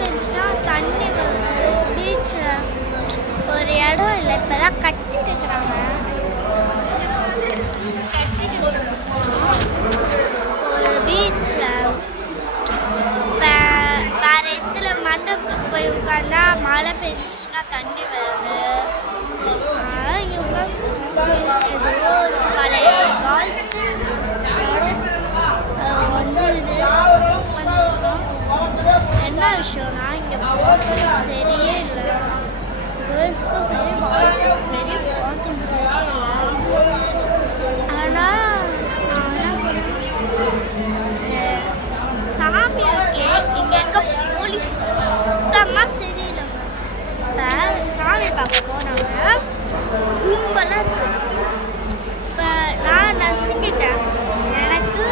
பெஞ்சுன்னா தண்ணி வருது. பீச்சில் ஒரு இடம் இல்லை, இப்போதான் கட்டிட்டு இருக்கிறாங்க. ஒரு பீச்சில் வேற இடத்துல மண்டபத்துக்கு போய் உட்காந்தா மழை பெஞ்சுச்சுன்னா தண்ணி வருது. அதனால் இங்கே உட்காந்து ஏதோ ஒரு பழைய காலத்து வந்து இது என்ன விஷயம்னா இங்கே சரியே இல்லை. கேர்ள்ஸுக்கும் சரி பாய்ஸுக்கும் சரி பாத்ரூம் சரியே இல்லை. ஆனால் சாமி இருக்கே இங்கே இருக்க போலீஸ் சுத்தமாக சரியில்லைங்க. இப்போ சாமி பார்க்க போனாங்க, கும்பலாக இருக்கு. இப்போ நான் நசுங்கிட்டேன். எனக்கு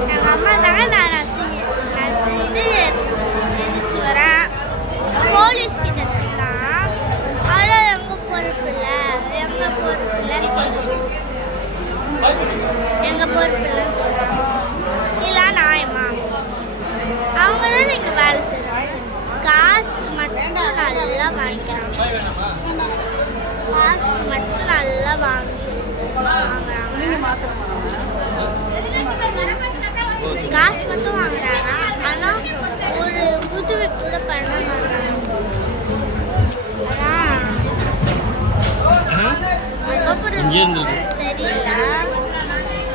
எங்கள் அம்மா தாங்க நான் நசுங்கிட்டு எழுந்திரிச்சு வரேன். போலீஸ்கிட்ட சொன்னால் அதெல்லாம் எங்கள் பொறுப்பு இல்லைன்னு சொல்கிறாங்க. இல்லை நியாயமா? அவங்க தான் இங்கே வேலை செய்கிறாங்க. காசுக்கு மட்டும் நல்லா வாங்கிக்கிறாங்க. காசுக்கு மட்டும் நல்லா வாங்குறாங்க. காசு மட்டும் வாங்குறாங்க, ஆனால் ஒரு உதவி கூட பண்ண மாட்டாங்க. அதுக்கப்புறம் சரியில்லை.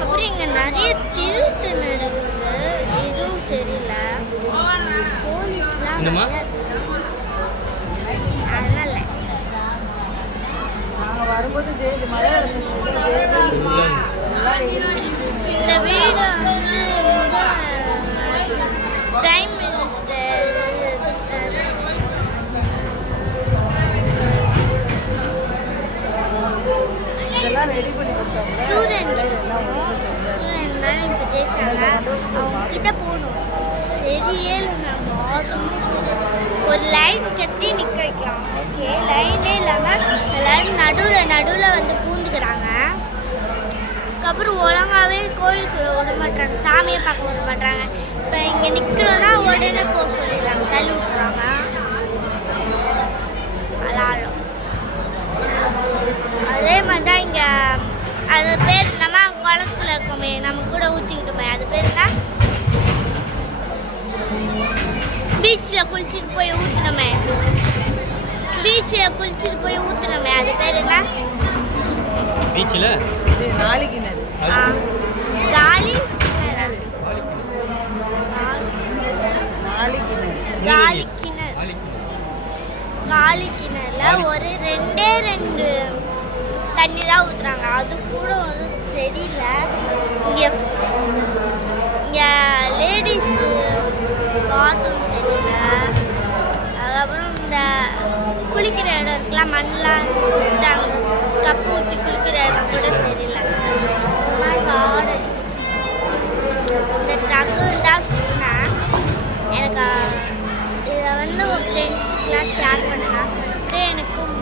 அப்புறம் இங்கே நிறைய திருட்டு நடக்குது, இதுவும் சரியில்லை. போலீஸ்லாம் அதனால இந்த வீடு வந்து பிரைம் மினிஸ்டர் சூரியன் தான் இப்போ ஜெயிச்சாங்க. அவங்ககிட்ட போகணும். சரியே இல்லைங்க. ஒரு லைன் கட்டி நிற்க வைக்கலாம். ஓகே, லைனே இல்லாமல் எல்லாரும் நடுவில் வந்து பூந்துக்கிறாங்க. அதுக்கப்புறம் ஒழுங்காகவே கோயிலுக்குள்ள விட மாட்டாங்க, சாமியை பார்க்க விட மாட்டாங்க. இப்போ இங்கே நிற்கிறோன்னா உடனே போக சொல்லிடுறாங்க, தள்ளி விட்டுறாங்க. அலாரம் அதே மாதிரி தான் இங்கே. அது பேர் நம்ம குளத்துல இருக்கோமே, நம்ம கூட ஊற்றிக்கிட்டோமே, அது பேர் என்ன? பீச்சில் குளிச்சுட்டு போய் ஊற்றினோமே, அது பேர் என்ன? பீச்சில் காலி கிணறுல ஒரு 2 தண்ணி தான் ஊற்றுறாங்க. அது கூட வந்து சரியில்லை. இங்கே லேடிஸ் பாத்ரூம் சரியில்லை. அதுக்கப்புறம் இந்த குளிக்கிற இடம் இருக்கலாம், மண்ணெலாம் விட்டாங்க, கப்பு ஊற்றி குளிக்கிற இடம் கூட சரியில்லை. ஒரு மாதிரி வாடை இந்த தகவல் தான் சொன்னேன். எனக்கு இதை வந்து ஒரு ஃப்ரெண்ட்ஸுக்கெலாம் ஷேர் பண்ணுங்கள். எனக்கும்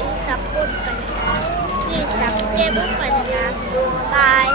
இது சப்போர்ட் பண்ணுங்கள். ப்ளீஸ் சப்ஸ்கிரைபும் பண்ணுங்கள். பாய்.